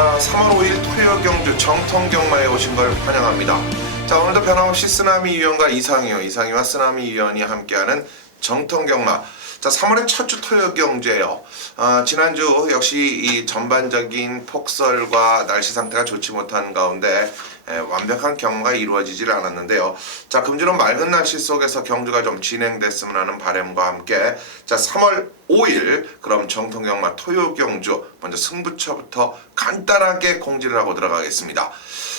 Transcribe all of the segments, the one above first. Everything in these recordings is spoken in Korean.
자, 3월 5일 토요 경주 정통경마에 오신 걸 환영합니다. 자, 오늘도 변함없이 쓰나미 위원과 이상희와 쓰나미 위원이 함께하는 정통경마. 자, 3월의 첫 주 토요 경주예요. 지난주 역시 이 전반적인 폭설과 날씨 상태가 좋지 못한 가운데 완벽한 경마가 이루어지질 않았는데요. 자, 금주는 맑은 날씨 속에서 경주가 좀 진행됐으면 하는 바람과 함께 자, 3월 5일 그럼 정통경마 토요 경주 먼저 승부처부터 간단하게 공지를 하고 들어가겠습니다.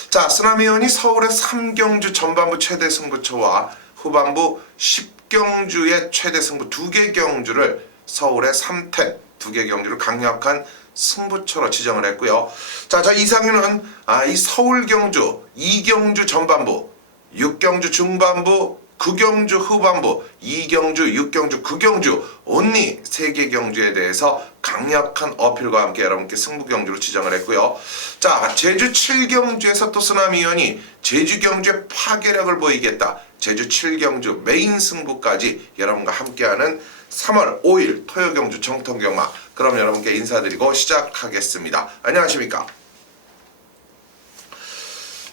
자, 쓰나미 의원이 서울의 3경주 전반부 최대 승부처와 후반부 10경주의 최대 승부 2개 경주를 서울의 3택 2개 경주를 강력한 승부처로 지정을 했고요. 자, 이상윤은 이 서울 경주 2경주 전반부, 6경주 중반부, 9경주 후반부, 2경주, 6경주, 9경주 온리 3개 경주에 대해서 강력한 어필과 함께 여러분께 승부 경주로 지정을 했고요. 자, 제주 7경주에서 또 쓰나미 의원이 제주 경주의 파괴력을 보이겠다. 제주 7경주 메인 승부까지 여러분과 함께하는 3월 5일 토요 경주 정통경마. 그럼 여러분께 인사드리고 시작하겠습니다. 안녕하십니까?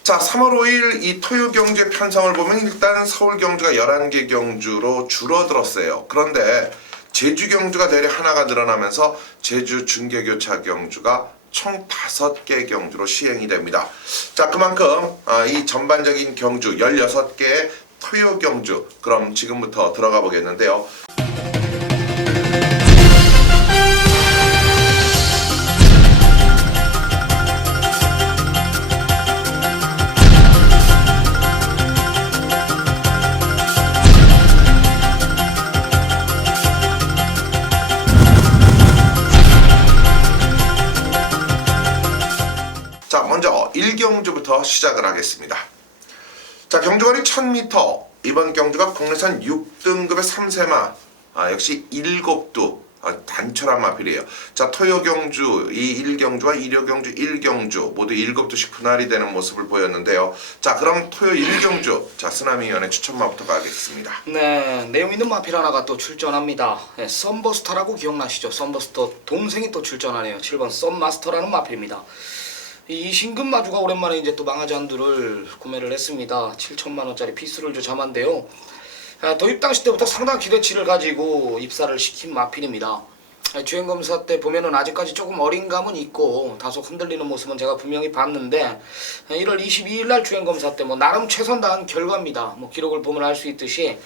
자, 3월 5일 이 토요 경주의 편성을 보면 일단 서울 경주가 11개 경주로 줄어들었어요. 그런데 제주 경주가 대략 하나가 늘어나면서 제주 중계교차 경주가 총 5개 경주로 시행이 됩니다. 자, 그만큼 이 전반적인 경주 16개의 토요 경주 그럼 지금부터 들어가 보겠는데요. 자, 먼저 1경주부터 시작을 하겠습니다. 자, 경주거리 1000m, 이번 경주가 국내산 6등급의 3세마, 역시 7두 단촐한 마필이에요. 자, 토요 경주 이 1경주와 1호 경주 1경주 모두 7두씩 분할이 되는 모습을 보였는데요. 자, 그럼 토요 1경주 자, 쓰나미 위원의 추천마부터 가겠습니다. 네, 내용 있는 마필 하나가 또 출전합니다. 네, 썬버스터라고 기억나시죠? 썬버스터 동생이 또 출전하네요. 7번 썬마스터라는 마필입니다. 이 신금마주가 오랜만에 이제 또 망아잔두를 구매를 했습니다. 7천만원짜리 피스를 주자만데요. 도입 당시 때부터 상당한 기대치를 가지고 입사를 시킨 마필입니다. 주행검사 때 보면은 아직까지 조금 어린 감은 있고 다소 흔들리는 모습은 제가 분명히 봤는데 1월 22일 날 주행검사 때 나름 최선 다한 결과입니다. 기록을 보면 알 수 있듯이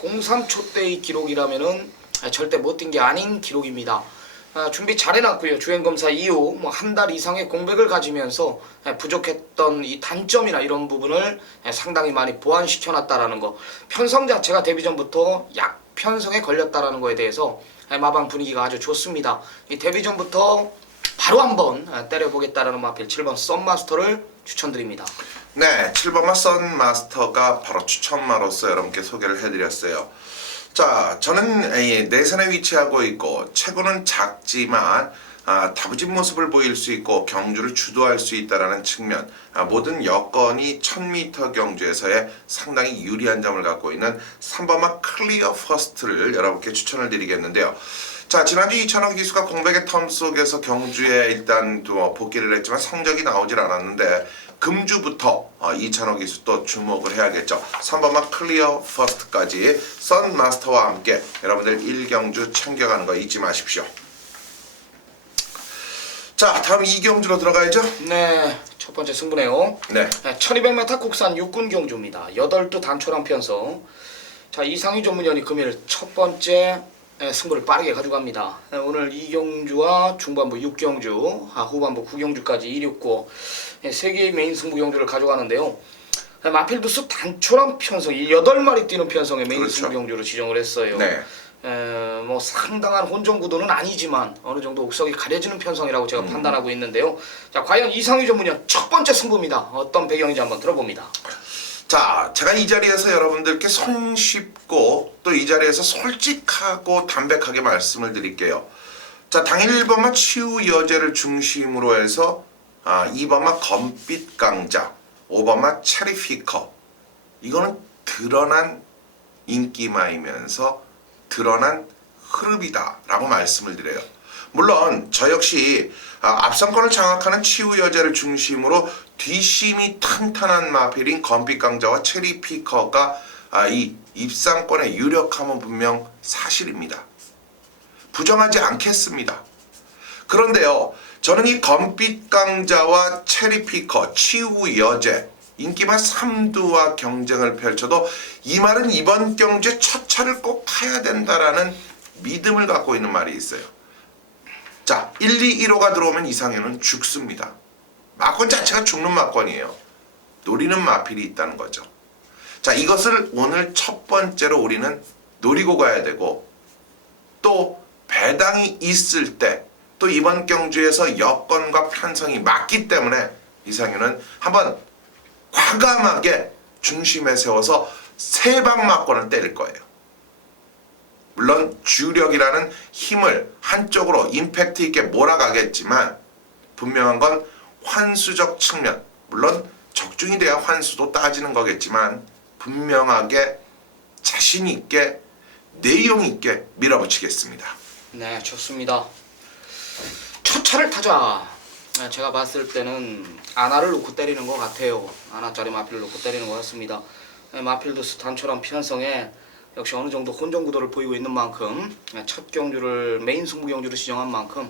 03초 때의 기록이라면은 절대 못 뛴 게 아닌 기록입니다. 준비 잘 해놨고요. 주행검사 이후 한 달 이상의 공백을 가지면서 부족했던 이 단점이나 이런 부분을 상당히 많이 보완시켜놨다라는 거. 편성 자체가 데뷔 전부터 약편성에 걸렸다라는 거에 대해서 마방 분위기가 아주 좋습니다. 이 데뷔 전부터 바로 한번 때려보겠다라는 마필 7번 썬마스터를 추천드립니다. 네, 7번마 썬마스터가 바로 추천마로서 여러분께 소개를 해드렸어요. 자, 저는 내선에 위치하고 있고 체구는 작지만 다부진 모습을 보일 수 있고 경주를 주도할 수 있다는 측면, 모든 여건이 1000m 경주에서의 상당히 유리한 점을 갖고 있는 3번마 클리어 퍼스트를 여러분께 추천을 드리겠는데요. 자, 지난주 이찬원 기수가 공백의 텀 속에서 경주에 일단 복귀를 했지만 성적이 나오질 않았는데 금주부터 이찬원 기수 또 주목을 해야겠죠. 3번마 클리어 퍼스트까지 썬마스터와 함께 여러분들 1경주 챙겨가는 거 잊지 마십시오. 자, 다음 2경주로 들어가야죠. 네, 첫 번째 승부네요. 네. 1200m 국산 육군 경주입니다. 8두 단촐한 편성. 자, 이상희 전문위원이 금일 첫 번째 승부를 빠르게 가져갑니다. 오늘 2경주와 중반부 6경주, 후반부 9경주까지 269 3개의 메인 승부 경주를 가져가는데요. 마필 두수 단촐한 편성, 8마리 뛰는 편성의 메인 그렇죠. 승부 경주로 지정을 했어요. 네. 상당한 혼전 구도는 아니지만 어느 정도 옥석이 가려지는 편성이라고 제가 판단하고 있는데요. 자, 과연 이상희 전문위원 첫 번째 승부입니다. 어떤 배경인지 한번 들어봅니다. 자, 제가 이 자리에서 여러분들께 손쉽고 또 이 자리에서 솔직하고 담백하게 말씀을 드릴게요. 자, 당일 1번마 치유 여제를 중심으로 해서 2번마 검빛 강자, 5번마 체리피커, 이거는 드러난 인기마이면서 드러난 흐름이다 라고 말씀을 드려요. 물론 저 역시 앞선권을 장악하는 치우여제를 중심으로 뒷심이 탄탄한 마필인 검빛강자와 체리피커가 이 입상권의 유력함은 분명 사실입니다. 부정하지 않겠습니다. 그런데요, 저는 이 검빛강자와 체리피커, 치우여제, 인기만 3두와 경쟁을 펼쳐도 이 말은 이번 경주에 첫 차를 꼭 타야 된다라는 믿음을 갖고 있는 말이 있어요. 자, 1, 2, 1호가 들어오면 이상현은 죽습니다. 마권 자체가 죽는 마권이에요. 노리는 마필이 있다는 거죠. 자, 이것을 오늘 첫 번째로 우리는 노리고 가야 되고, 또 배당이 있을 때, 또 이번 경주에서 여건과 편성이 맞기 때문에 이상현은 한번 과감하게 중심에 세워서 세방 마권을 때릴 거예요. 물론 주력이라는 힘을 한쪽으로 임팩트 있게 몰아가겠지만 분명한 건 환수적 측면, 물론 적중이 돼야 환수도 따지는 거겠지만 분명하게 자신 있게 내용 있게 밀어붙이겠습니다. 네, 좋습니다. 첫 차를 타자. 제가 봤을 때는 아나를 놓고 때리는 것 같아요. 아나짜리 마필을 놓고 때리는 것 같습니다. 마필도 스탄처럼 편성에 역시 어느 정도 혼전 구도를 보이고 있는 만큼 첫 경주를 메인 승부 경주로 지정한 만큼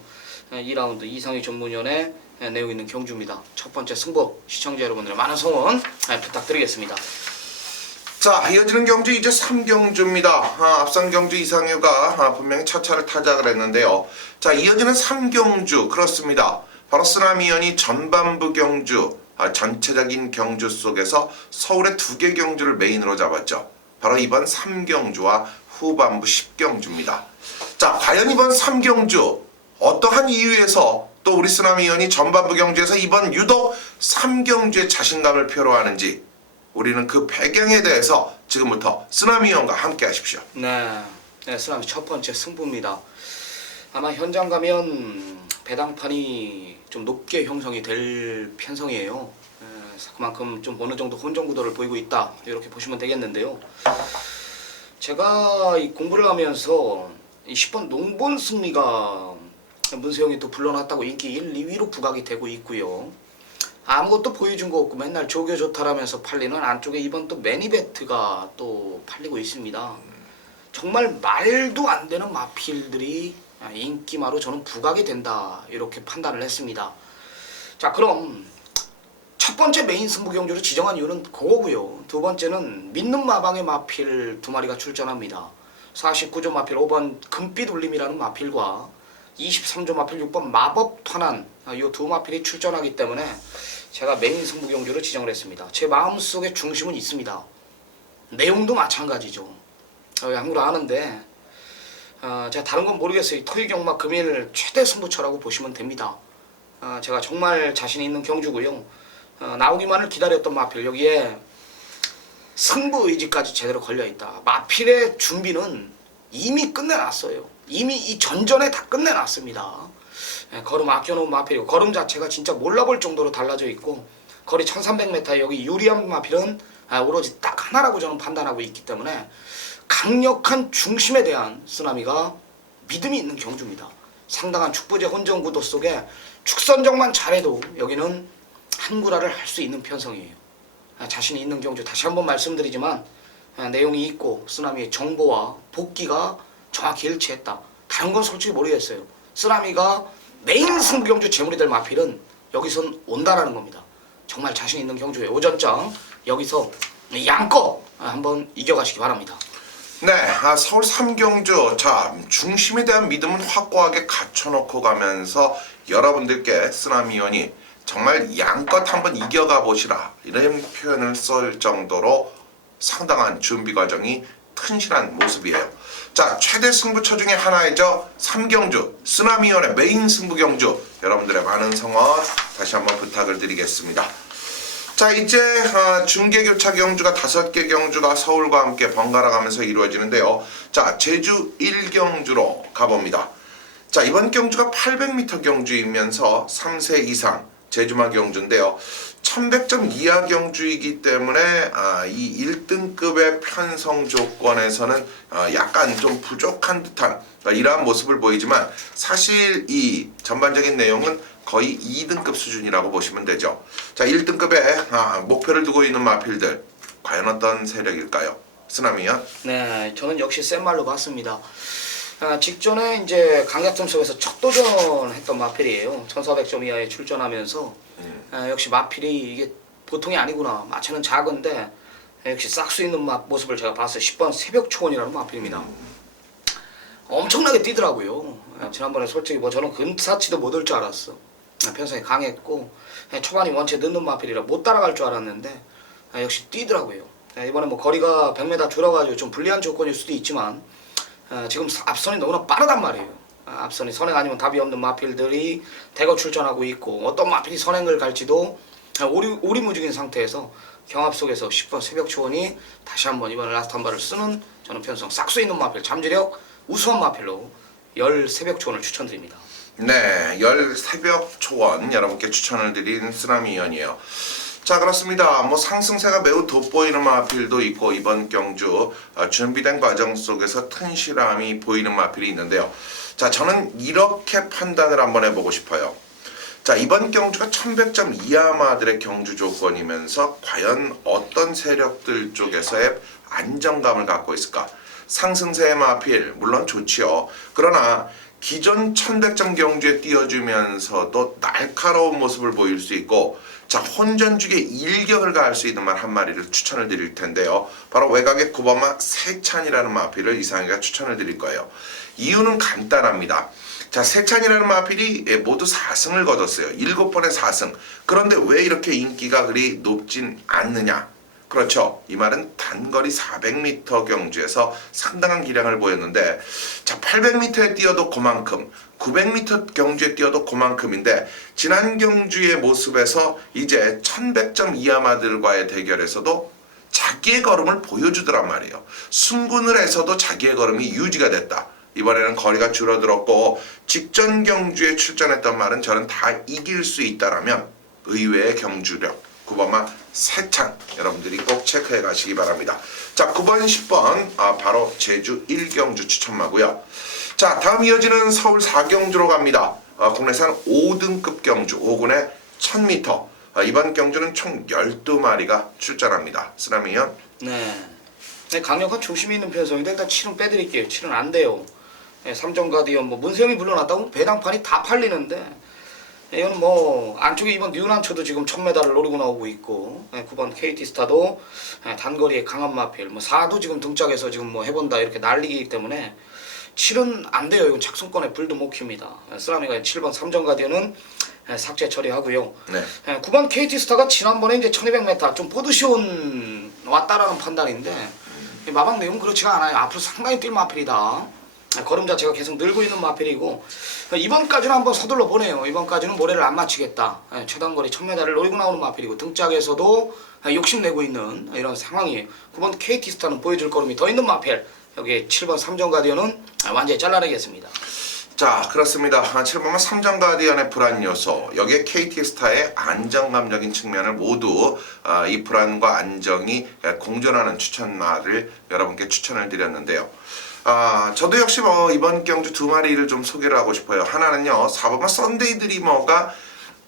2라운드 이상희 전문위원의 내용 있는 경주입니다. 첫 번째 승부 시청자 여러분들의 많은 성원 부탁드리겠습니다. 자, 이어지는 경주 이제 3경주입니다. 앞선 경주 이상유가 분명히 첫 차를 타자 그랬는데요. 자, 이어지는 3경주 그렇습니다. 바로 쓰나미연이 전반부 경주, 전체적인 경주 속에서 서울의 2개 경주를 메인으로 잡았죠. 바로 이번 3경주와 후반부 10경주입니다. 자, 과연 이번 3경주 어떠한 이유에서 또 우리 쓰나미연이 전반부 경주에서 이번 유독 3경주에 자신감을 표로하는지 우리는 그 배경에 대해서 지금부터 쓰나미연과 함께 하십시오. 네, 쓰나미 첫 번째 승부입니다. 아마 현장 가면 배당판이 좀 높게 형성이 될 편성이에요. 그만큼 좀 어느 정도 혼전 구도를 보이고 있다 이렇게 보시면 되겠는데요. 제가 이 공부를 하면서 이 10번 농본 승리가 문세영이 또 불러놨다고 인기 1, 2위로 부각이 되고 있고요. 아무것도 보여준 거 없고 맨날 조교 좋다라면서 팔리는 안쪽에 이번 또 매니베트가 또 팔리고 있습니다. 정말 말도 안 되는 마필들이 인기마로 저는 부각이 된다 이렇게 판단을 했습니다. 자, 그럼 첫 번째 메인 승부 경주로 지정한 이유는 그거고요. 두 번째는 믿는 마방의 마필 2마리가 출전합니다. 49조 마필 5번 금빛 울림이라는 마필과 23조 마필 6번 마법 탄환 이 두 마필이 출전하기 때문에 제가 메인 승부 경주로 지정을 했습니다. 제 마음속에 중심은 있습니다. 내용도 마찬가지죠. 양구를 아는데 제가 다른 건 모르겠어요. 토요경마 금일 최대 승부처라고 보시면 됩니다. 제가 정말 자신 있는 경주고요. 나오기만을 기다렸던 마필, 여기에 승부 의지까지 제대로 걸려있다. 마필의 준비는 이미 끝내놨어요. 이미 이 전전에 다 끝내놨습니다. 걸음 아껴놓은 마필이고 걸음 자체가 진짜 몰라볼 정도로 달라져 있고 거리 1300m 여기 유리한 마필은 오로지 딱 하나라고 저는 판단하고 있기 때문에 강력한 중심에 대한 쓰나미가 믿음이 있는 경주입니다. 상당한 축부제 혼전 구도 속에 축선정만 잘해도 여기는 한구라를 할 수 있는 편성이에요. 자신이 있는 경주 다시 한번 말씀드리지만 내용이 있고 쓰나미의 정보와 복귀가 정확히 일치했다. 다른 건 솔직히 모르겠어요. 쓰나미가 메인 승부 경주 제물이 될 마필은 여기선 온다라는 겁니다. 정말 자신 있는 경주의 오전장 여기서 양껏 한번 이겨가시기 바랍니다. 네, 서울 3경주 자 중심에 대한 믿음은 확고하게 갖춰놓고 가면서 여러분들께 쓰나미연이 정말 양껏 한번 이겨가 보시라 이런 표현을 쓸 정도로 상당한 준비 과정이 튼실한 모습이에요. 자, 최대 승부처 중에 하나이죠. 3경주 쓰나미연의 메인 승부 경주 여러분들의 많은 성원 다시 한번 부탁을 드리겠습니다. 자, 이제 중계교차 경주가 5개 경주가 서울과 함께 번갈아 가면서 이루어지는데요. 자, 제주 1경주로 가봅니다. 자, 이번 경주가 800m 경주이면서 3세 이상 제주마 경주인데요. 1100점 이하 경주이기 때문에 이 1등급의 편성 조건에서는 약간 좀 부족한 듯한 이러한 모습을 보이지만 사실 이 전반적인 내용은 거의 2등급 수준이라고 보시면 되죠. 자, 1등급에 목표를 두고 있는 마필들 과연 어떤 세력일까요? 쓰나미요? 네, 저는 역시 센 말로 봤습니다. 직전에 이제 강약점 속에서 첫 도전했던 마필이에요. 1400점 이하에 출전하면서 역시 마필이 이게 보통이 아니구나. 마체는 작은데 역시 싹수 있는 모습을 제가 봤어요. 10번 새벽 초원이라는 마필입니다. 엄청나게 뛰더라고요. 지난번에 솔직히 뭐 저는 근사치도 못 올 줄 알았어. 편성이 강했고 초반이 원체 늦는 마필이라 못 따라갈 줄 알았는데 역시 뛰더라고요. 이번에 뭐 거리가 100m 줄어가지고 좀 불리한 조건일 수도 있지만 지금 앞선이 너무나 빠르단 말이에요. 앞선이 선행 아니면 답이 없는 마필들이 대거 출전하고 있고 어떤 마필이 선행을 갈지도 오리무중인 상태에서 경합 속에서 10번 새벽 초원이 다시 한번 이번에 라스트 한 발을 쓰는 저는 편성 싹수 있는 마필 잠재력 우수한 마필로 열 새벽 초원을 추천드립니다. 네, 열 새벽 초원 여러분께 추천을 드린 쓰나미 위원이에요. 자, 그렇습니다. 뭐 상승세가 매우 돋보이는 마필도 있고 이번 경주 준비된 과정 속에서 튼실함이 보이는 마필이 있는데요. 자, 저는 이렇게 판단을 한번 해보고 싶어요. 자, 이번 경주가 1100점 이하마들의 경주 조건이면서 과연 어떤 세력들 쪽에서의 안정감을 갖고 있을까? 상승세의 마필 물론 좋지요. 그러나 기존 1100점 경주에 띄워주면서도 날카로운 모습을 보일 수 있고 자, 혼전주의 일격을 가할 수 있는 말 한 마리를 추천을 드릴 텐데요. 바로 외곽의 9번마 세찬이라는 마필을 이상희가 추천을 드릴 거예요. 이유는 간단합니다. 자, 세찬이라는 마필이 모두 4승을 거뒀어요. 7번의 4승. 그런데 왜 이렇게 인기가 그리 높진 않느냐? 그렇죠. 이 말은 단거리 400m 경주에서 상당한 기량을 보였는데 자, 800m에 뛰어도 그만큼 900m 경주에 뛰어도 그만큼인데 지난 경주의 모습에서 이제 1100점 이하마들과의 대결에서도 자기의 걸음을 보여주더란 말이에요. 승군을 해서도 자기의 걸음이 유지가 됐다. 이번에는 거리가 줄어들었고 직전 경주에 출전했던 말은 저는 다 이길 수 있다라면 의외의 경주력 9번마 세찬 여러분들이 꼭 체크해 가시기 바랍니다. 자, 9번 10번 바로 제주 1경주 추천마고요. 자, 다음 이어지는 서울 4경주로 갑니다. 국내산 5등급 경주 5군의 1000m 이번 경주는 총 12마리가 출전합니다. 쓰나미연? 네, 강력한 중심이 있는 편성인데 일단 7은 빼드릴게요. 7은 안 돼요. 3점 가디언 뭐 문세영이 물러났다고 배당판이 다 팔리는데 이건 뭐 안쪽에 이번 뉴난초도 지금 1000m를 노리고 나오고 있고 9번 KT스타도 단거리에 강한 마필 뭐 4도 지금 등짝에서 지금 뭐 해본다 이렇게 난리기 때문에 7은 안 돼요. 이건 착순권에 불도 못 킵니다. 쓰라미가 7번 3점 가디언은 삭제 처리하고요. 네. 9번 KT스타가 지난번에 이제 1200m 좀 포드시온 왔다라는 판단인데 마방 내용은 그렇지가 않아요. 앞으로 상당히 뛸 마필이다. 걸음 자체가 계속 늘고 있는 마필이고 이번까지는 한번 서둘러 보네요. 이번까지는 모래를 안 맞추겠다. 최단거리 1000m를 노리고 나오는 마필이고 등짝에서도 욕심내고 있는 이런 상황이에요. 9번 KT스타는 보여줄 걸음이 더 있는 마필. 여기 7번 3점 가디언은 완전히 잘라내겠습니다. 자, 그렇습니다. 7번은 3점 가디언의 불안 요소 여기에 KT스타의 안정감적인 측면을 모두 이 불안과 안정이 공존하는 추천마를 여러분께 추천을 드렸는데요. 저도 역시 뭐 이번 경주 두 마리를 좀 소개를 하고 싶어요. 하나는요, 4번마 썬데이 드리머가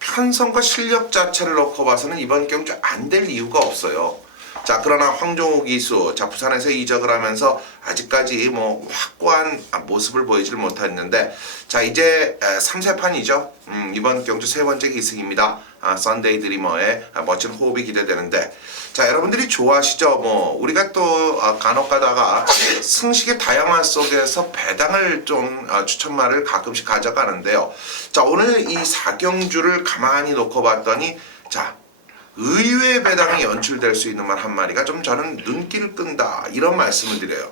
편성과 실력 자체를 놓고 봐서는 이번 경주 안 될 이유가 없어요. 자, 그러나 황종우 기수, 자, 부산에서 이적을 하면서 아직까지 뭐 확고한 모습을 보이질 못했는데, 자, 이제 3세판이죠. 이번 경주 세 번째 기승입니다. 썬데이 드리머의 멋진 호흡이 기대되는데, 자, 여러분들이 좋아하시죠? 뭐 우리가 또 간혹 가다가 승식의 다양한 속에서 배당을 좀 추천말을 가끔씩 가져가는데요. 자, 오늘 이 4경주를 가만히 놓고 봤더니 자, 의외의 배당이 연출될 수 있는 말 한 마리가 좀 저는 눈길을 끈다 이런 말씀을 드려요.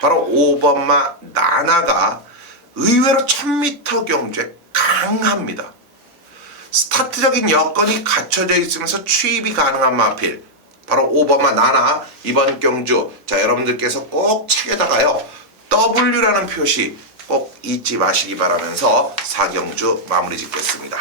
바로 5번마 나나가 의외로 1000m 경주에 강합니다. 스타트적인 여건이 갖춰져 있으면서 추입이 가능한 마필 바로 5번마 나나 이번 경주 자 여러분들께서 꼭 책에다가요 W라는 표시 꼭 잊지 마시기 바라면서 4경주 마무리 짓겠습니다.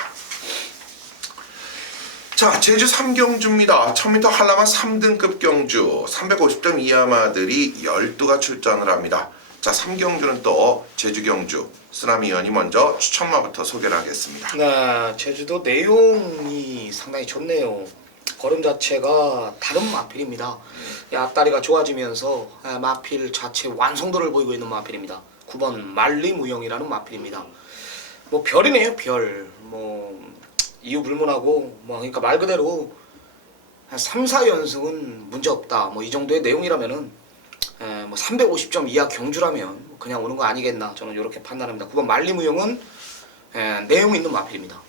자, 제주 3경주입니다. 1000m 한라마 3등급 경주 350점 이하마들이 12가 출전을 합니다. 자, 3경주는 또 제주 경주 쓰나미 위원이 먼저 추천마부터 소개를 하겠습니다. 네, 제주도 내용이 상당히 좋네요. 걸음 자체가 다른 마필입니다. 앞다리가 좋아지면서 마필 자체 완성도를 보이고 있는 마필입니다. 9번 말리무용이라는 마필입니다. 뭐 별이네요, 별. 뭐 이유 불문하고 뭐 그러니까 말 그대로 한 3, 4연승은 문제 없다. 뭐 이 정도의 내용이라면은 뭐 350점 이하 경주라면 그냥 오는 거 아니겠나. 저는 이렇게 판단합니다. 9번 말리무용은 내용 있는 마필입니다.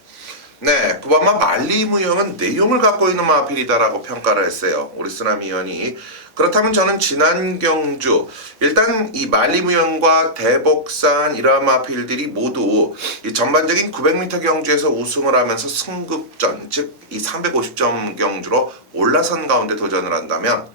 네, 9번마 말리무용은 내용을 갖고 있는 마필이다라고 평가를 했어요. 우리 쓰나미 위원이. 그렇다면 저는 지난 경주 일단 이 말리무용과 대복산 이러한 마필들이 모두 이 전반적인 900m 경주에서 우승을 하면서 승급전, 즉 이 350점 경주로 올라선 가운데 도전을 한다면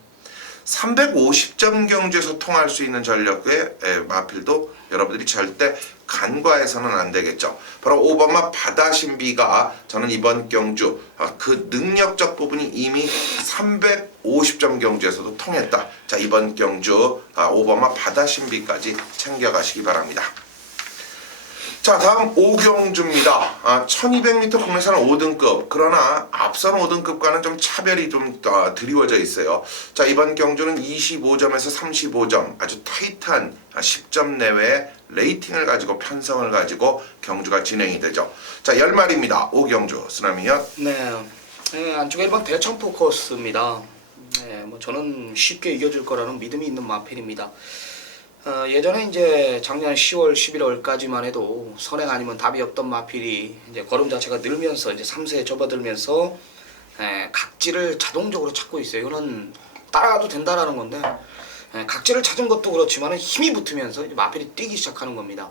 350점 경주에서 통할 수 있는 전력의 마필도 여러분들이 절대 간과해서는 안 되겠죠. 바로 5번마 바다신비가 저는 이번 경주 그 능력적 부분이 이미 350점 경주에서도 통했다. 자, 이번 경주 5번마 바다신비까지 챙겨가시기 바랍니다. 자, 다음 5경주입니다. 1200m 국내산 5등급. 그러나 앞선 5등급과는 좀 차별이 좀 드리워져 있어요. 자, 이번 경주는 25점에서 35점 아주 타이트한 10점 내외의 레이팅을 가지고 편성을 가지고 경주가 진행이 되죠. 자, 10마리입니다. 5경주 쓰나미연. 네, 안쪽에 1번 대청포 코스입니다. 네, 뭐 저는 쉽게 이겨줄 거라는 믿음이 있는 마필입니다. 예전에 이제 작년 10월, 11월까지만 해도 선행 아니면 답이 없던 마필이 이제 걸음 자체가 늘면서 이제 3세에 접어들면서 각지를 자동적으로 찾고 있어요. 이거는 따라가도 된다라는 건데 각지를 찾은 것도 그렇지만 힘이 붙으면서 이제 마필이 뛰기 시작하는 겁니다.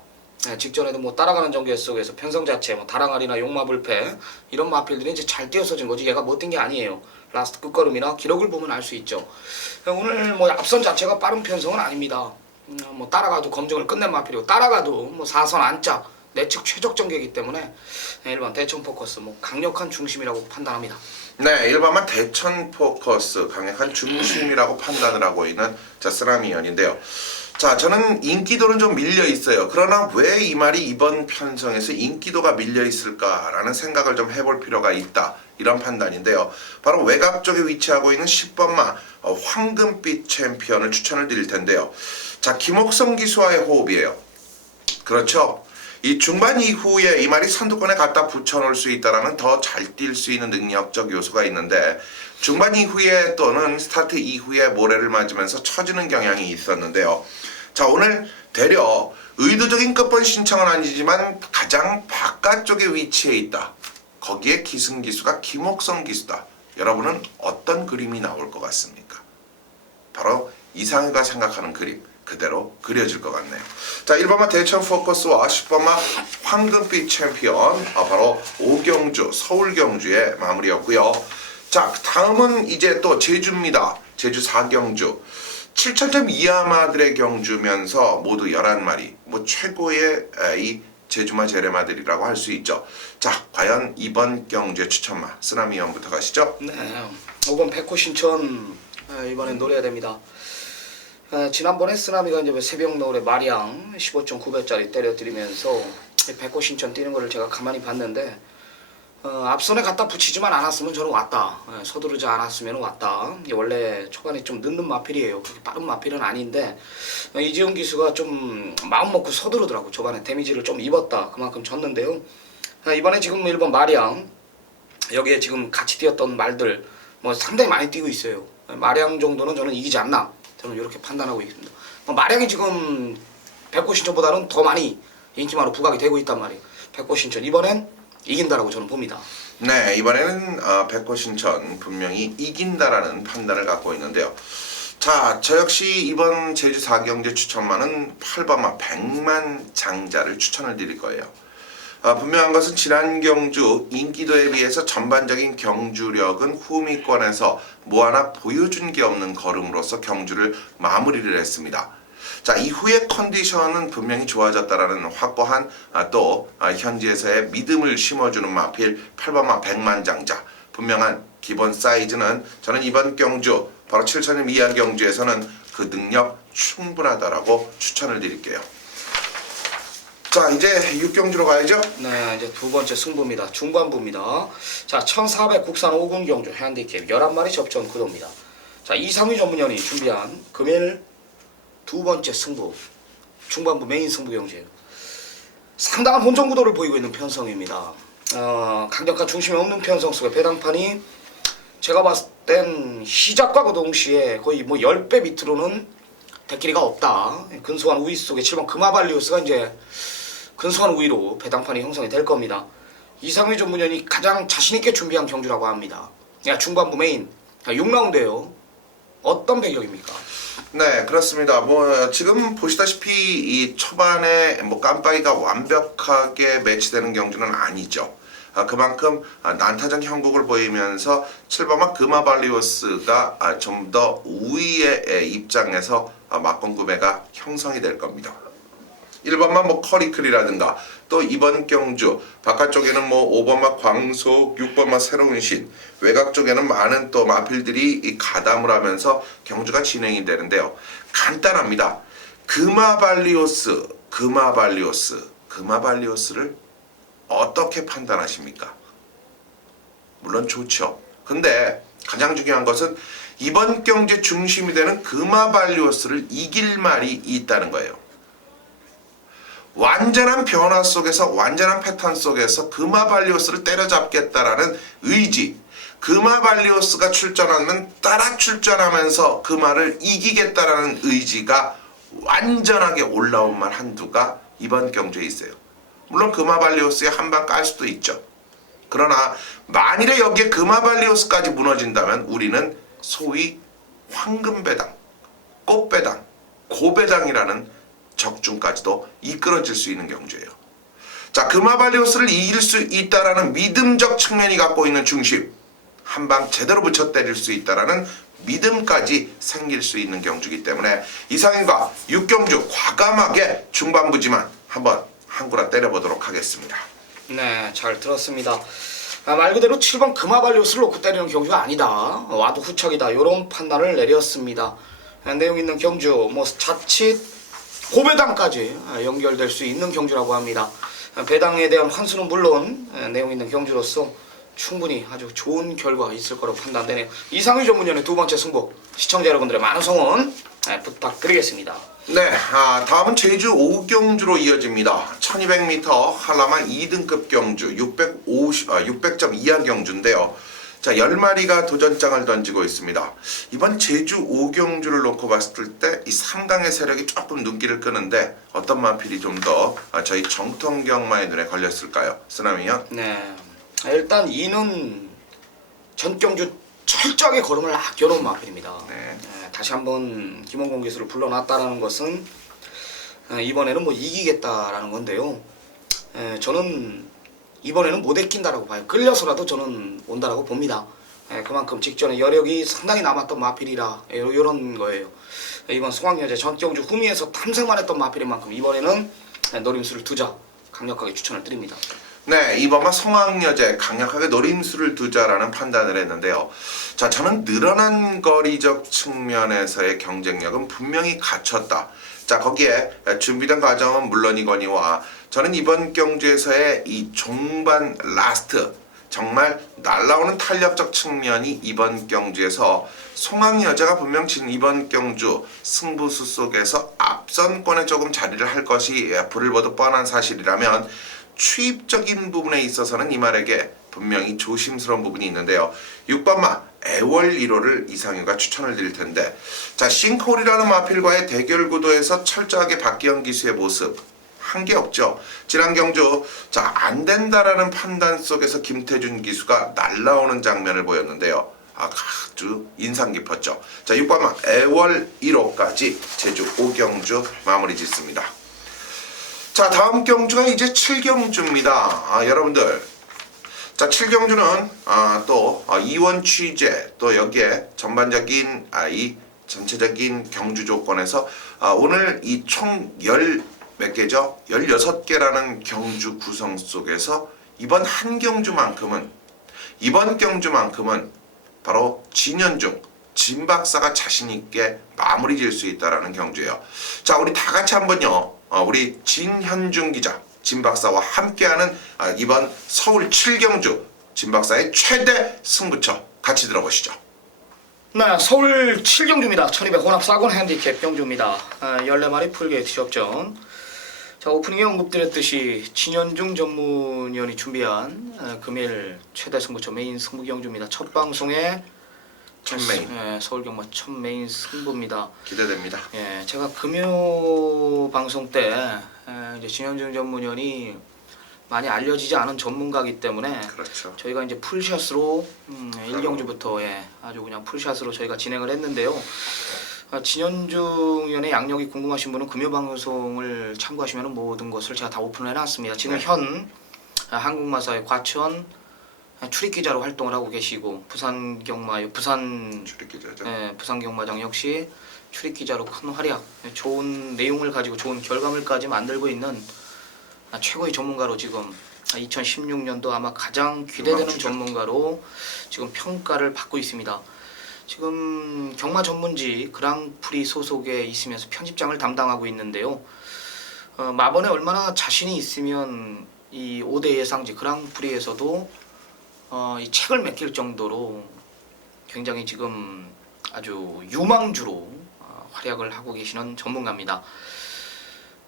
직전에도 뭐 따라가는 전개 속에서 편성 자체, 뭐 다랑아리나 용마불패 이런 마필들이 이제 잘 뛰어서진 거지 얘가 못 뛴 게 아니에요. 라스트 끝걸음이나 기록을 보면 알 수 있죠. 오늘 뭐 앞선 자체가 빠른 편성은 아닙니다. 뭐 따라가도 검증을 끝낸 마필이고 따라가도 뭐 4선 안짜 내측 최적 전개이기 때문에 1번 대천 포커스 뭐 강력한 중심이라고 판단합니다. 네, 1번만 대천 포커스 강력한 중심이라고 판단을 하고 있는 자, 쓰나미연인데요. 자, 저는 인기도는 좀 밀려 있어요. 그러나 왜 이 말이 이번 편성에서 인기도가 밀려 있을까라는 생각을 좀 해볼 필요가 있다. 이런 판단인데요. 바로 외곽 쪽에 위치하고 있는 10번마 황금빛 챔피언을 추천을 드릴 텐데요. 자, 김옥성 기수와의 호흡이에요. 그렇죠. 이 중반 이후에 이 말이 선두권에 갖다 붙여놓을 수 있다라는 더 잘 뛸 수 있는 능력적 요소가 있는데 중반 이후에 또는 스타트 이후에 모래를 맞으면서 처지는 경향이 있었는데요. 자, 오늘 되려 의도적인 끝번 신청은 아니지만 가장 바깥쪽에 위치해 있다. 거기에 기승기수가 김옥성 기수다. 여러분은 어떤 그림이 나올 것 같습니까? 바로 이상희가 생각하는 그림 그대로 그려질 것 같네요. 자, 1번마 대천 포커스와 10번마 황금빛 챔피언 바로 5경주 서울경주의 마무리였고요. 자, 다음은 이제 또 제주입니다. 제주 4경주 7,000점 이하마들의 경주면서 모두 11마리 뭐 최고의 이 제주마 제레마들이라고 할 수 있죠. 자, 과연 이번 경주의 추천마 쓰나미 위원부터 가시죠. 네, 5번 백호 신천 이번엔 노려야 됩니다. 지난번에 쓰나미가 이제 새벽 노을에 마량 15.9배짜리 때려드리면서 백호 신천 뛰는 거를 제가 가만히 봤는데 앞선에 갖다 붙이지만 않았으면 저는 왔다. 서두르지 않았으면 왔다. 이게 원래 초반에 좀 늦는 마필이에요. 그렇게 빠른 마필은 아닌데 이지훈 기수가 좀 마음 먹고 서두르더라고. 초반에 데미지를 좀 입었다. 그만큼 졌는데요. 이번에 지금 1번 마량 여기에 지금 같이 뛰었던 말들 뭐 상당히 많이 뛰고 있어요. 마량 정도는 저는 이기지 않나. 저는 이렇게 판단하고 있습니다. 마량이 지금 백호 신천보다는 더 많이 인기만으로 부각이 되고 있단 말이에요. 백호 신천 이번엔 이긴다라고 저는 봅니다. 네, 이번에는 백호 신천 분명히 이긴다라는 판단을 갖고 있는데요. 자, 저 역시 이번 제주 4경주 추천만은 8번마 백만 장자를 추천을 드릴 거예요. 분명한 것은 지난 경주 인기도에 비해서 전반적인 경주력은 후미권에서 뭐 하나 보여준 게 없는 걸음으로써 경주를 마무리를 했습니다. 자, 이후의 컨디션은 분명히 좋아졌다라는 확고한 또 현지에서의 믿음을 심어주는 마필 8번마 백만장자 분명한 기본 사이즈는 저는 이번 경주 바로 7,000점 이하 경주에서는 그 능력 충분하다라고 추천을 드릴게요. 자, 이제 6경주로 가야죠. 네, 이제 두 번째 승부입니다. 중반부입니다. 자, 1400 국산 5군 경주 핸디캡 11마리 접전 구도입니다. 자, 이상희 전문위원이 준비한 금일 두 번째 승부, 중반부 메인 승부 경주예요. 상당한 혼전 구도를 보이고 있는 편성입니다. 강력한 중심이 없는 편성 속에 배당판이 제가 봤을 땐 시작과 동시에 거의 뭐 10배 밑으로는 대끼리가 없다. 근소한 우위 속에 7번 금화발리오스가 이제 근소한 우위로 배당판이 형성이 될 겁니다. 이상희 전문위원이 가장 자신있게 준비한 경주라고 합니다. 중반부 메인 6라운드예요. 어떤 배경입니까? 네, 그렇습니다. 뭐 지금 보시다시피 이 초반에 뭐 깜빡이가 완벽하게 매치되는 경주는 아니죠. 그만큼 난타전 형국을 보이면서 7번마 금화발리오스가 좀 더 우위의 입장에서 막권 구매가 형성이 될 겁니다. 1번마 뭐 커리클이라든가 또 이번 경주 바깥쪽에는 뭐 5번마 광속, 6번마 새로운 신, 외곽 쪽에는 많은 또 마필들이 가담을 하면서 경주가 진행이 되는데요. 간단합니다. 금화발리오스를 어떻게 판단하십니까? 물론 좋죠. 근데 가장 중요한 것은 이번 경주 중심이 되는 금화발리오스를 이길 말이 있다는 거예요. 완전한 변화 속에서, 완전한 패턴 속에서 금화발리오스를 때려잡겠다라는 의지, 금화발리오스가 출전하면 따라 출전하면서 금화를 이기겠다라는 의지가 완전하게 올라온 말 한두가 이번 경주에 있어요. 물론 금화발리오스에 한 방 깔 수도 있죠. 그러나 만일에 여기에 금화발리오스까지 무너진다면 우리는 소위 황금배당, 꽃배당, 고배당이라는 적중까지도 이끌어질 수 있는 경주예요. 자, 금화발리오스를 이길 수 있다라는 믿음적 측면이 갖고 있는 중심, 한 방 제대로 붙여 때릴 수 있다라는 믿음까지 생길 수 있는 경주이기 때문에 이상인과 6경주 과감하게 중반부지만 한번 한구라 때려보도록 하겠습니다. 네, 잘 들었습니다. 말 그대로 7번 금화발리오스를 놓고 때리는 경주가 아니다. 와도 후척이다. 이런 판단을 내렸습니다. 내용 있는 경주, 뭐 자칫 고배당까지 연결될 수 있는 경주라고 합니다. 배당에 대한 환수는 물론 내용 있는 경주로서 충분히 아주 좋은 결과가 있을 거라고 판단되네요. 이상희 전문위원의 두 번째 승부, 시청자 여러분들의 많은 성원 부탁드리겠습니다. 네, 다음은 제주 5경주로 이어집니다. 1200m 한라만 2등급 경주 600점 이하 경주인데요. 자, 10마리가 도전장을 던지고 있습니다. 이번 제주 5경주를 놓고 봤을 때 이 상당의 세력이 조금 눈길을 끄는데 어떤 마필이 좀 더 저희 정통경마의 눈에 걸렸을까요? 쓰나미요? 네, 일단 이는 전경주 철저하게 걸음을 아껴놓은 마필입니다. 네. 다시 한번 김원공 기수를 불러놨다라는 것은 이번에는 뭐 이기겠다라는 건데요. 저는 이번에는 못 애낀다라고 봐요. 끌려서라도 저는 온다라고 봅니다. 그만큼 직전에 여력이 상당히 남았던 마필이라 이런 거예요. 이번 송악여제 전경주 후미에서 탐색만 했던 마필인 만큼 이번에는 노림수를 두자 강력하게 추천을 드립니다. 네, 이번만 송악여제 강력하게 노림수를 두자라는 판단을 했는데요. 자, 저는 늘어난 거리적 측면에서의 경쟁력은 분명히 갖췄다. 자, 거기에 준비된 과정은 물론이거니와 저는 이번 경주에서의 이 종반 라스트 정말 날라오는 탄력적 측면이 이번 경주에서 송악여제가 분명 지금 이번 경주 승부수 속에서 앞선권에 조금 자리를 할 것이 불을 보듯 뻔한 사실이라면 추입적인 부분에 있어서는 이 말에게 분명히 조심스러운 부분이 있는데요. 6번마 애월 1호를 이상유가 추천을 드릴 텐데, 자, 싱콜이라는 마필과의 대결 구도에서 철저하게 박기영 기수의 모습 한 게 없죠. 지난 경주 자, 안 된다라는 판단 속에서 김태준 기수가 날라오는 장면을 보였는데요. 아주 인상 깊었죠. 자, 6번마 애월 1호까지 제주 5경주 마무리 짓습니다. 자, 다음 경주가 이제 7경주입니다. 여러분들, 자, 7경주는 또 이원 취재, 또 여기에 전반적인 이 전체적인 경주 조건에서 오늘 이 총 몇 개죠? 16개라는 경주 구성 속에서 이번 한 경주만큼은 이번 경주만큼은 바로 진현중 진 박사가 자신 있게 마무리 지을 수 있다라는 경주예요. 자, 우리 다 같이 한번요. 우리 진현중 기자, 진 박사와 함께하는 이번 서울 7경주 진 박사의 최대 승부처 같이 들어보시죠. 네, 서울 7경주입니다. 1200 혼합 4군 핸디캡 경주입니다. 14마리 풀게이트 접전. 자, 오프닝에 언급드렸듯이 진현중 전문위원이 준비한 금일 최대 승부처 메인 승부 경주입니다. 첫 방송에 첫 메인. 서울 경마 첫 메인 승부입니다. 기대됩니다. 예, 제가 금요 방송 때 이제 진현중 전문위원이 많이 알려지지 않은 전문가이기 때문에 그렇죠. 저희가 이제 풀샷으로 1경주부터 아주 그냥 풀샷으로 저희가 진행을 했는데요. 진현중 위원의 양력이 궁금하신 분은 금요 방송을 참고하시면 모든 것을 제가 다 오픈을 해놨습니다. 지금 네. 현 한국마사의 과천 출입 기자로 활동을 하고 계시고 부산 출입 기자죠. 부산 경마장 역시 출입 기자로 큰 활약, 좋은 내용을 가지고 좋은 결과물까지 만들고 있는 최고의 전문가로 지금 2016년도 아마 가장 기대되는 유망주죠. 전문가로 지금 평가를 받고 있습니다. 지금 경마 전문지 그랑프리 소속에 있으면서 편집장을 담당하고 있는데요. 마번에 얼마나 자신이 있으면 이 5대 예상지 그랑프리에서도 이 책을 맡길 정도로 굉장히 지금 아주 유망주로 활약을 하고 계시는 전문가입니다.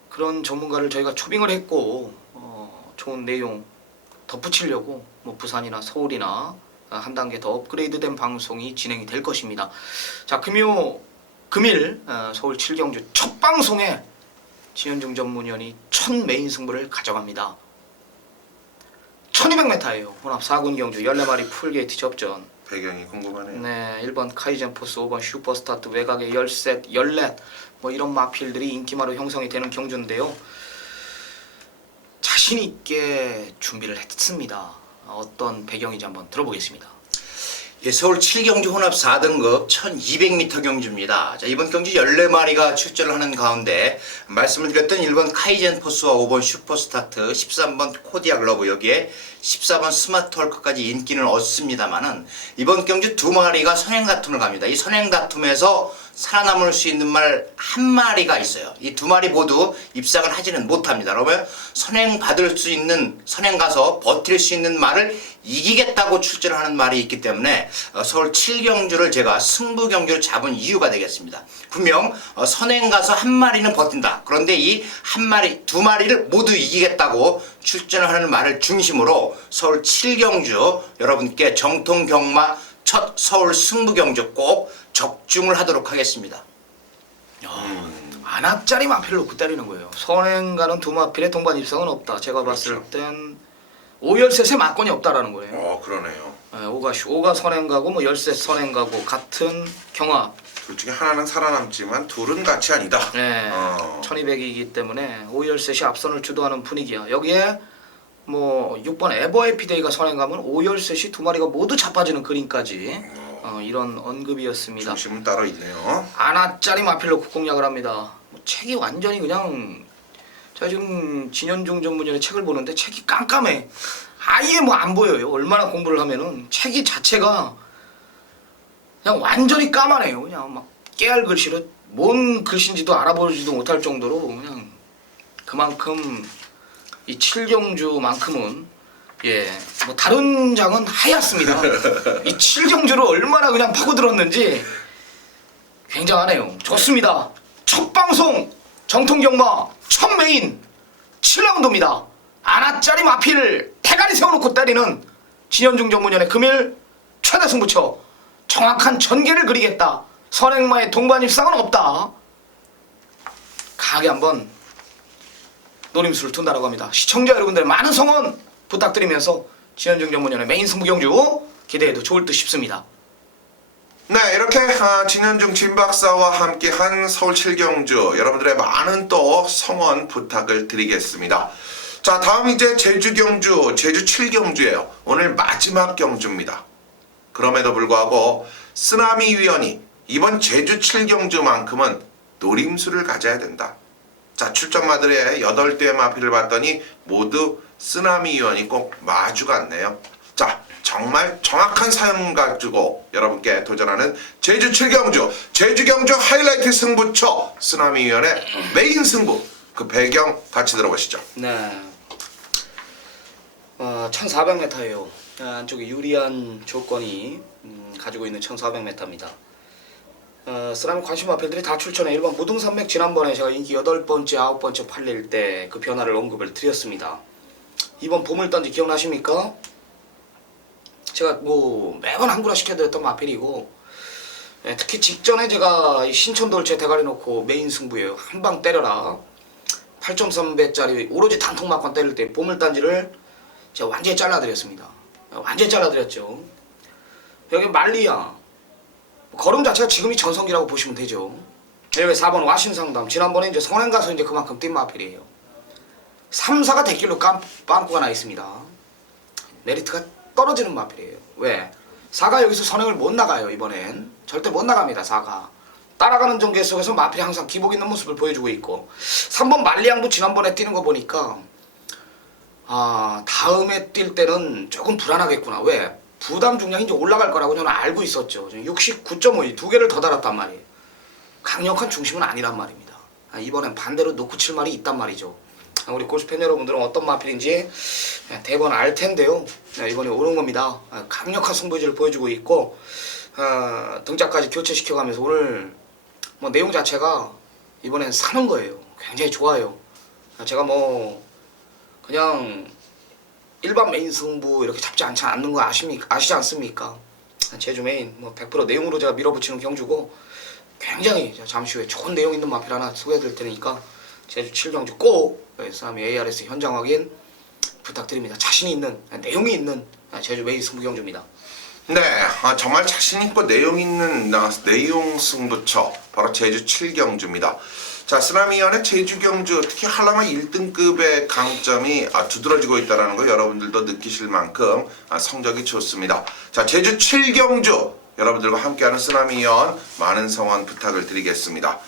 그런 전문가를 저희가 초빙을 했고 좋은 내용 덧붙이려고 뭐 부산이나 서울이나 한 단계 더 업그레이드된 방송이 진행이 될 것입니다. 자, 금일 서울 7경주 첫 방송에 진현중 전문위원이 첫 메인 승부를 가져갑니다. 1200m예요. 혼합 4군 경주 14마리 풀게이트 접전. 배경이 궁금하네요. 네, 1번 카이젠 포스, 5번 슈퍼스타트, 외곽의 10셋, 14 뭐 이런 마필들이 인기마로 형성이 되는 경주인데요. 자신 있게 준비를 했습니다. 어떤 배경인지 한번 들어보겠습니다. 예, 서울 7경주 혼합 4등급 1200m 경주입니다. 자, 이번 경주 14마리가 출전을 하는 가운데 말씀을 드렸던 1번 카이젠 포스와 5번 슈퍼스타트, 13번 코디악 러브, 여기에 14번 스마트 헐크까지 인기는 얻습니다만은 이번 경주 2마리가 선행 다툼을 갑니다. 이 선행 다툼에서 살아남을 수 있는 말 한 마리가 있어요. 이 2마리 모두 입상을 하지는 못합니다. 그러면 선행 받을 수 있는, 선행 가서 버틸 수 있는 말을 이기겠다고 출전하는 말이 있기 때문에 서울 7경주를 제가 승부 경주로 잡은 이유가 되겠습니다. 분명 선행 가서 한 마리는 버틴다. 그런데 이 한 마리, 2마리를 모두 이기겠다고 출전을 하는 말을 중심으로 서울 7경주 여러분께 정통 경마 첫 서울 승부 경주 꼭 적중을 하도록 하겠습니다. 안압짜리 마필을 놓고 때리는 거예요. 선행가는 2마필의 동반 입상은 없다. 제가 봤을 땐 5열셋의 막권이 없다라는 거예요. 그러네요. 5가 선행가고 뭐 10셋 선행가고 같은 경합. 둘 중에 하나는 살아남지만 둘은 같이 아니다. 네, 1200이기 때문에 5열셋이 앞선을 주도하는 분위기야. 여기에 뭐 6번 에버에피데이가 선행가면 5열셋이 2마리가 모두 자빠지는 그림까지 이런 언급이었습니다. 중심은 따로 있네요. 안압짜리 마필로 국공략을 합니다. 뭐 책이 완전히 그냥 제가 지금 진현중 전문위원의 책을 보는데 책이 깜깜해. 아예 뭐 안 보여요. 얼마나 공부를 하면은 책이 자체가 그냥 완전히 까만해요. 그냥 막 깨알 글씨로 뭔 글씨인지도 알아보지도 못할 정도로 그냥 그만큼 이 7경주만큼은 뭐 다른 장은 하얗습니다. 이 7경주를 얼마나 그냥 파고들었는지 굉장하네요. 좋습니다. 첫 방송 정통경마 첫 메인 7라운드입니다. 안압짜리 마필 대가리 세워놓고 때리는 진현중 전문위원의 금일 최대 승부처. 정확한 전개를 그리겠다. 선행마의 동반 입상은 없다. 강하게 한번 노림수를 둔다라고 합니다. 시청자 여러분들의 많은 성원 부탁드리면서 진현중 전문위원의 메인 승부 경주 기대해도 좋을 듯 싶습니다. 네, 이렇게 진현중 진 박사와 함께한 서울 7경주 여러분들의 많은 또 성원 부탁을 드리겠습니다. 자, 다음 이제 제주 경주, 제주 7경주예요. 오늘 마지막 경주입니다. 그럼에도 불구하고 쓰나미 위원이 이번 제주 7경주만큼은 노림수를 가져야 된다. 자, 출전마들의 8대의 마필을 봤더니 모두 쓰나미 위원이 꼭 마주 같네요. 자, 정말 정확한 사용 가지고 여러분께 도전하는 제주 7경주 제주 경주 하이라이트 승부처 쓰나미 위원의 메인 승부 그 배경 같이 들어보시죠. 네. 1400m예요. 안쪽에 유리한 조건이 가지고 있는 1400m입니다. 쓰나미 관심 마필들이 다 출전해 1번 무등산맥 지난번에 제가 인기 8번째, 9번째 팔릴 때 그 변화를 언급을 드렸습니다. 2번 보물단지 기억나십니까? 제가 뭐 매번 한구라 시켜드렸던 마필이고 특히 직전에 제가 이 신천돌체 대가리 놓고 메인 승부예요. 한 방 때려라 8.3배짜리 오로지 단통 막판 때릴 때 보물단지를 제가 완전히 잘라드렸습니다. 완전히 잘라드렸죠. 여기 말리야 걸음 자체가 지금이 전성기라고 보시면 되죠. 여기 4번 와신상담 지난번에 이제 선행 가서 이제 그만큼 뛴 마필이에요. 3, 4가 대길로 빵꾸가 나 있습니다. 메리트가 떨어지는 마필이에요. 왜? 4가 여기서 선행을 못 나가요. 이번엔 절대 못 나갑니다. 4가 따라가는 전개 속에서 마필이 항상 기복 있는 모습을 보여주고 있고 3번 말리양도 지난번에 뛰는 거 보니까 다음에 뛸 때는 조금 불안하겠구나. 왜? 부담 중량이 이제 올라갈 거라고 저는 알고 있었죠. 69.5 두 개를 더 달았단 말이에요. 강력한 중심은 아니란 말입니다. 이번엔 반대로 놓고 칠 말이 있단 말이죠. 우리 골프팬 여러분들은 어떤 마필인지 대번 알 텐데요. 이번에 오는 겁니다. 강력한 승부지를 보여주고 있고 등짝까지 교체시켜가면서 오늘 뭐 내용 자체가 이번엔 사는 거예요. 굉장히 좋아요. 제가 뭐 그냥 일반 메인 승부 이렇게 잡지 않는 거 아시지 않습니까? 제주 메인 뭐 100% 내용으로 제가 밀어붙이는 경주고 굉장히 잠시 후에 좋은 내용 있는 마필 하나 소개해드릴 테니까 제주 7경주 꼭 쓰나미 ARS 현장 확인 부탁드립니다. 자신 있는 내용이 있는 제주 메인 승부 경주입니다. 네, 정말 자신 있고 내용 있는 내용 승부처 바로 제주 7경주입니다. 자, 쓰나미 위원의 제주 경주 특히 한라마 1등급의 강점이 두드러지고 있다는 거 여러분들도 느끼실 만큼 성적이 좋습니다. 자, 제주 7경주 여러분들과 함께하는 쓰나미 위원 많은 성원 부탁을 드리겠습니다.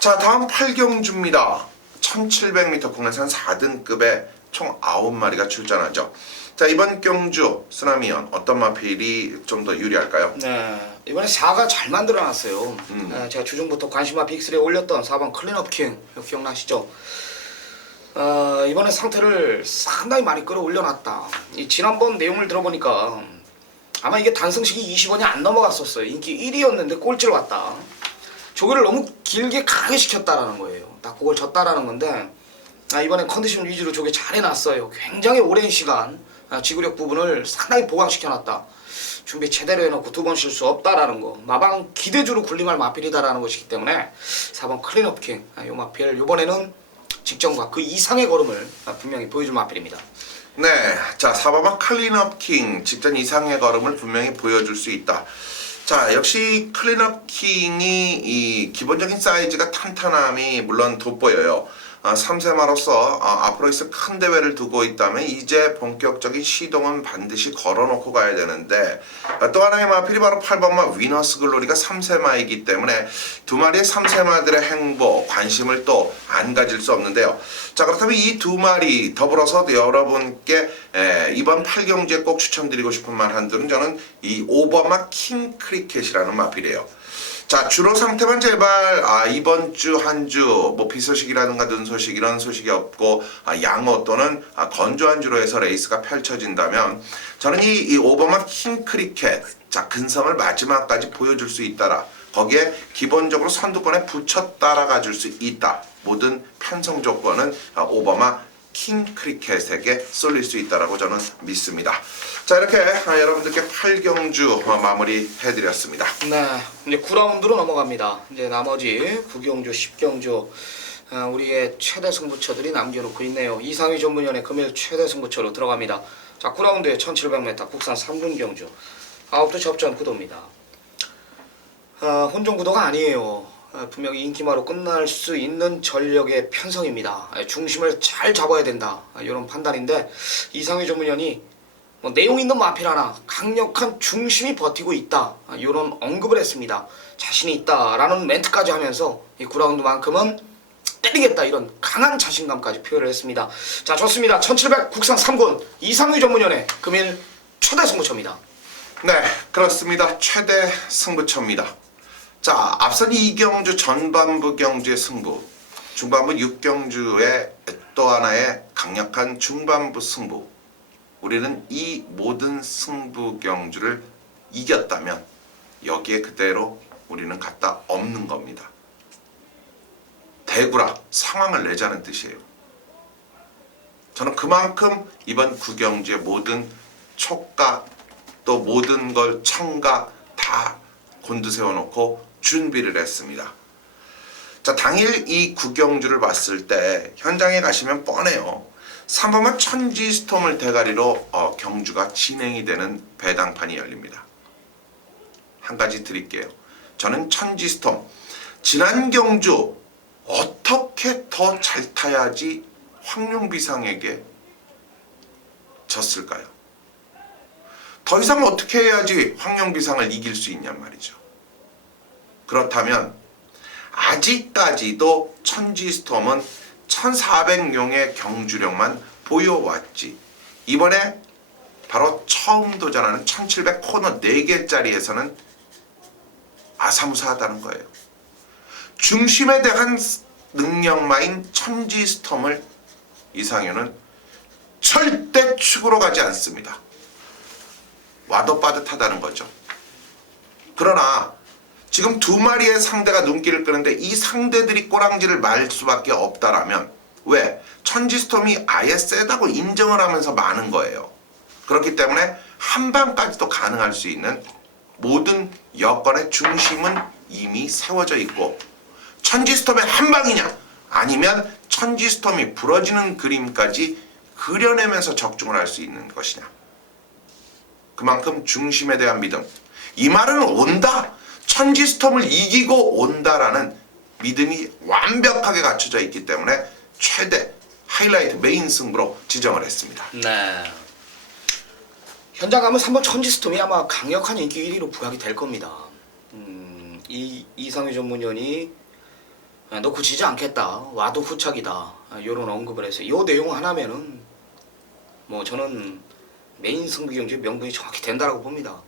자, 다음 8경주입니다. 1700m 국내산 4등급에 총 9마리가 출전하죠. 자, 이번 경주 쓰나미 위원 어떤 마필이 좀 더 유리할까요? 네, 이번에 4가 잘 만들어놨어요. 제가 주중부터 관심마 빅3에 올렸던 4번 클린업킹 기억나시죠? 이번에 상태를 상당히 많이 끌어올려놨다. 이 지난번 내용을 들어보니까 아마 이게 단승식이 20원이 안 넘어갔었어요. 인기 1위였는데 꼴찌를 왔다. 조기를 너무 길게 강하게 시켰다라는 거예요. 딱 그걸 졌다라는 건데 이번에 컨디션 위주로 조기 잘 해놨어요. 굉장히 오랜 시간 지구력 부분을 상당히 보강시켜놨다. 준비 제대로 해놓고 두 번 실수 없다라는 거. 마방 기대주로 굴림할 마필이다라는 것이기 때문에 4번 클린업킹 이 마필 이번에는 직전과 그 이상의 걸음을 분명히 보여줄 마필입니다. 네, 자 4번 클린업킹 직전 이상의 걸음을 분명히 보여줄 수 있다. 자, 역시 클린업킹이 이 기본적인 사이즈가 탄탄함이 물론 돋보여요. 3세마로서 앞으로 있을 큰 대회를 두고 있다면 이제 본격적인 시동은 반드시 걸어놓고 가야 되는데 또 하나의 마필이 바로 8번마 위너스 글로리가 3세마이기 때문에 두 마리의 3세마들의 행보 관심을 또 안 가질 수 없는데요. 자, 그렇다면 이 두 마리 더불어서 여러분께 이번 8경주에 꼭 추천드리고 싶은 말 한둘은 저는 이 5번마 킹 크리켓이라는 마필이에요. 자, 주로 상태만 제발 이번 주 한 주 뭐 비 소식이라든가 눈 소식 이런 소식이 없고 양호 또는 건조한 주로 해서 레이스가 펼쳐진다면 저는 이 5번마 킹 크리켓 자 근성을 마지막까지 보여줄 수 있다라 거기에 기본적으로 선두권에 붙여 따라가 줄 수 있다. 모든 편성 조건은 5번마 킹 크리켓에게 쏠릴 수 있다라고 저는 믿습니다. 자, 이렇게 여러분들께 8경주 마무리 해드렸습니다. 네, 이제 9라운드로 넘어갑니다. 이제 나머지 9경주, 10경주 우리의 최대 승부처들이 남겨놓고 있네요. 이상희 전문위원회 금일 최대 승부처로 들어갑니다. 자, 9라운드에 1700m 국산 3분 경주 9도 접전 구도입니다. 혼종 구도가 아니에요. 분명히 인기마로 끝날 수 있는 전력의 편성입니다. 중심을 잘 잡아야 된다. 이런 판단인데 이상희 전문위원이 뭐 내용 있는 마필 하나 강력한 중심이 버티고 있다. 이런 언급을 했습니다. 자신이 있다라는 멘트까지 하면서 이 9라운드만큼은 때리겠다 이런 강한 자신감까지 표현을 했습니다. 자, 좋습니다. 1700 국산 3군 이상희 전문위원회 금일 최대 승부처입니다. 네, 그렇습니다. 최대 승부처입니다. 자, 앞선 2경주 전반부 경주의 승부, 중반부 6경주의 또 하나의 강력한 중반부 승부. 우리는 이 모든 승부 경주를 이겼다면 여기에 그대로 우리는 갖다 없는 겁니다. 대구라 상황을 내자는 뜻이에요. 저는 그만큼 이번 9경주의 모든 촉각 또 모든 걸 청각 다 곤두세워놓고 준비를 했습니다. 자, 당일 이 9경주를 봤을 때 현장에 가시면 뻔해요. 3번은 천지스톰을 대가리로 경주가 진행이 되는 배당판이 열립니다. 한 가지 드릴게요. 저는 천지스톰 지난 경주 어떻게 더 잘 타야지 황룡비상에게 졌을까요? 더 이상 어떻게 해야지 황룡비상을 이길 수 있냔 말이죠. 그렇다면 아직까지도 천지스톰은 1400룡의 경주력만 보여왔지. 이번에 바로 처음 도전하는 1700 코너 4개짜리에서는 아사무사하다는 거예요. 중심에 대한 능력마인 천지스톰을 이상현은 절대 축으로 가지 않습니다. 와도 빠듯하다는 거죠. 그러나 지금 두 마리의 상대가 눈길을 끄는데 이 상대들이 꼬랑지를 말 수밖에 없다라면 왜? 천지스톰이 아예 세다고 인정을 하면서 많은 거예요. 그렇기 때문에 한 방까지도 가능할 수 있는 모든 여건의 중심은 이미 세워져 있고 천지스톰의 한 방이냐 아니면 천지스톰이 부러지는 그림까지 그려내면서 적중을 할 수 있는 것이냐. 그만큼 중심에 대한 믿음. 이 말은 온다. 천지스톰을 이기고 온다라는 믿음이 완벽하게 갖춰져 있기 때문에 최대 하이라이트 메인 승부로 지정을 했습니다. 네. 현장 가면 3번 천지스톰이 아마 강력한 인기 1위로 부각이 될 겁니다. 이상유 전문위원이 놓고 지지 않겠다. 와도 후착이다. 이런 언급을 해서 이 내용 하나면은 뭐 저는 메인 승부 경주의 명분이 정확히 된다라고 봅니다.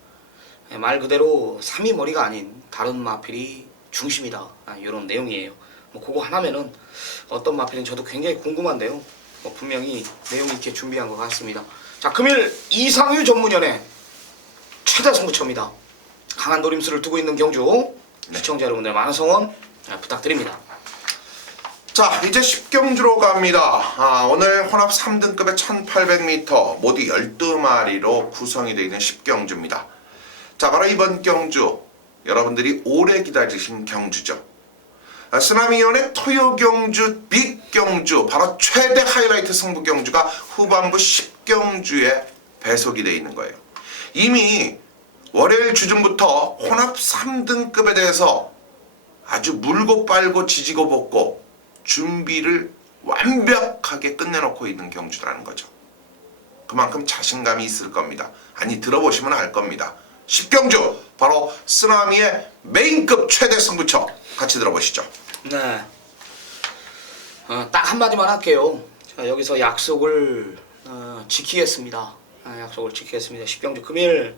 말 그대로 3위 머리가 아닌 다른 마필이 중심이다. 이런 내용이에요. 뭐 그거 하나면은 어떤 마필인 저도 굉장히 궁금한데요. 뭐 분명히 내용 있게 준비한 것 같습니다. 자, 금일 이상유 전문위원의 최대 승부처입니다. 강한 노림수를 두고 있는 경주. 시청자 여러분들 많은 성원 부탁드립니다. 자, 이제 10경주로 갑니다. 오늘 혼합 3등급의 1800m 모두 12마리로 구성이 되어 있는 10경주입니다. 자, 바로 이번 경주 여러분들이 오래 기다리신 경주죠. 쓰나미위원의 토요경주 빅경주 바로 최대 하이라이트 승부 경주가 후반부 10경주에 배속이 되어 있는 거예요. 이미 월요일 주중부터 혼합 3등급에 대해서 아주 물고 빨고 지지고 볶고 준비를 완벽하게 끝내놓고 있는 경주라는 거죠. 그만큼 자신감이 있을 겁니다. 아니, 들어보시면 알 겁니다. 10경주 바로 쓰나미의 메인급 최대 승부처 같이 들어보시죠. 네. 딱 한마디만 할게요. 자, 여기서 약속을 지키겠습니다. 약속을 지키겠습니다. 10경주 금일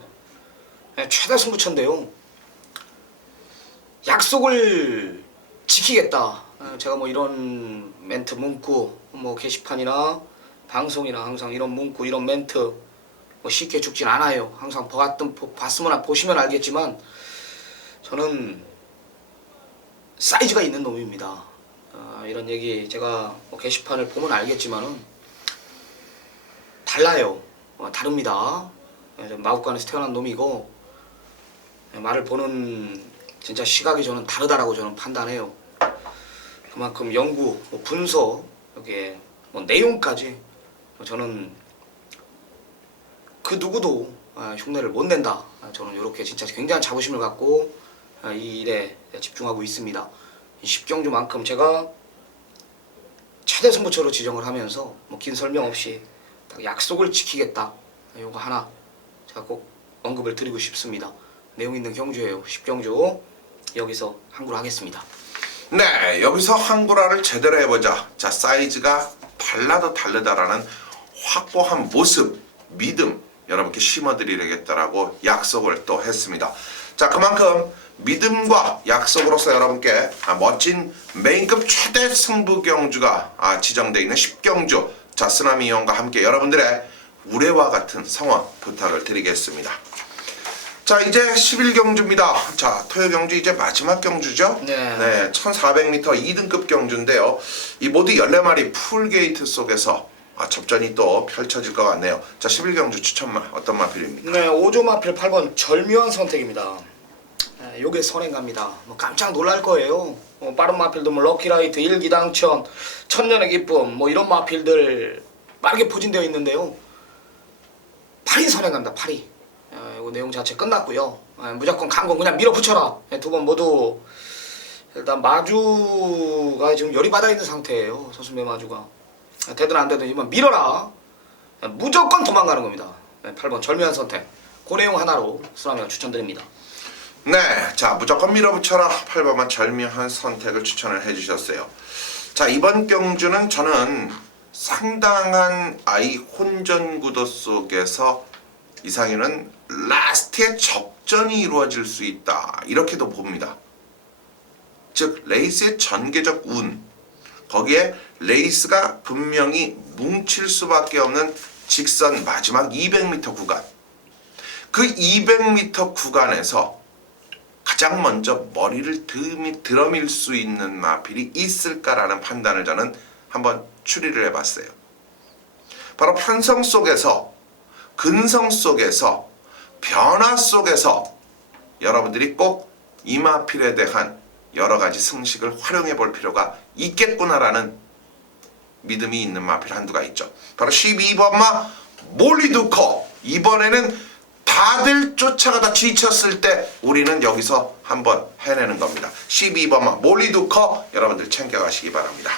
최대 승부처인데요. 약속을 지키겠다. 제가 뭐 이런 멘트 문구 뭐 게시판이나 방송이나 항상 이런 문구 이런 멘트 뭐 쉽게 죽진 않아요. 항상 봤으면 보시면 알겠지만 저는 사이즈가 있는 놈입니다. 이런 얘기 제가 뭐 게시판을 보면 알겠지만은 달라요. 다릅니다. 마구간에서 태어난 놈이고 말을 보는 진짜 시각이 저는 다르다라고 저는 판단해요. 그만큼 연구, 분석, 여기에 뭐 내용까지 저는 그 누구도 흉내를 못 낸다. 저는 이렇게 진짜 굉장한 자부심을 갖고 이 일에 집중하고 있습니다. 10경주만큼 제가 최대 승부처로 지정을 하면서 뭐 긴 설명 없이 딱 약속을 지키겠다. 이거 하나 제가 꼭 언급을 드리고 싶습니다. 내용 있는 경주예요. 10경주 여기서 항구를 하겠습니다. 네, 여기서 항구라를 제대로 해보자. 자, 사이즈가 달라도 다르다라는 확고한 모습, 믿음 여러분께 심어드리겠다라고 약속을 또 했습니다. 자, 그만큼 믿음과 약속으로서 여러분께 멋진 메인급 최대 승부 경주가 지정되어 있는 10경주, 자, 쓰나미 이원과 함께 여러분들의 우레와 같은 성원 부탁을 드리겠습니다. 자, 이제 11경주입니다. 자, 토요 경주 이제 마지막 경주죠? 네. 1400m 2등급 경주인데요. 이 모두 14마리 풀게이트 속에서 접전이 또 펼쳐질 것 같네요. 자, 11경주 추천마 어떤 마필입니까? 네, 5조 마필 8번 절묘한 선택입니다. 요게 선행갑니다. 뭐 깜짝 놀랄 거예요. 빠른 마필도 뭐 럭키라이트, 일기당천, 천년의 기쁨 뭐 이런 마필들 빠르게 포진되어 있는데요. 8이 선행갑니다. 8이. 이거 내용 자체 끝났고요. 무조건 강공 그냥 밀어붙여라. 두 번 모두 일단 마주가 지금 열이 받아 있는 상태예요. 서순배 마주가. 되든 안 되든 이번 밀어라. 무조건 도망가는 겁니다. 8번 절묘한 선택. 그 내용 하나로 쓰나미가 추천드립니다. 네, 자, 무조건 밀어붙여라 8번만 절묘한 선택을 추천을 해주셨어요. 자, 이번 경주는 저는 상당한 혼전 구도 속에서 이상희는 라스트에 접전이 이루어질 수 있다, 이렇게도 봅니다. 즉 레이스의 전개적 운, 거기에 레이스가 분명히 뭉칠 수밖에 없는 직선 마지막 200m 구간, 그 200m 구간에서 가장 먼저 머리를 들어밀 수 있는 마필이 있을까라는 판단을 저는 한번 추리를 해봤어요. 바로 편성 속에서, 근성 속에서, 변화 속에서 여러분들이 꼭 이 마필에 대한 여러 가지 승식을 활용해 볼 필요가 있겠구나라는 믿음이 있는 마필 한두가 있죠. 바로 12번마 몰리두커. 이번에는 다들 쫓아가다 지쳤을 때 우리는 여기서 한번 해내는 겁니다. 12번마 몰리두커 여러분들 챙겨가시기 바랍니다.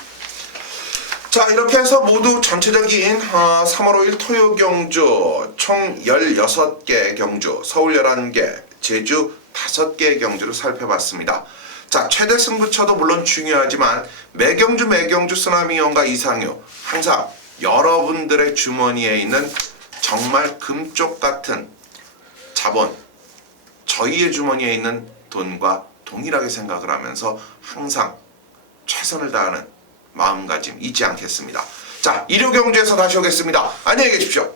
자, 이렇게 해서 모두 전체적인 3월 5일 토요 경주 총 16개 경주, 서울 11개, 제주 5개의 경주를 살펴봤습니다. 자, 최대 승부처도 물론 중요하지만 매경주 쓰나미원과 이상유, 항상 여러분들의 주머니에 있는 정말 금쪽 같은 자본, 저희의 주머니에 있는 돈과 동일하게 생각을 하면서 항상 최선을 다하는 마음가짐 잊지 않겠습니다. 자, 일요경주에서 다시 오겠습니다. 안녕히 계십시오.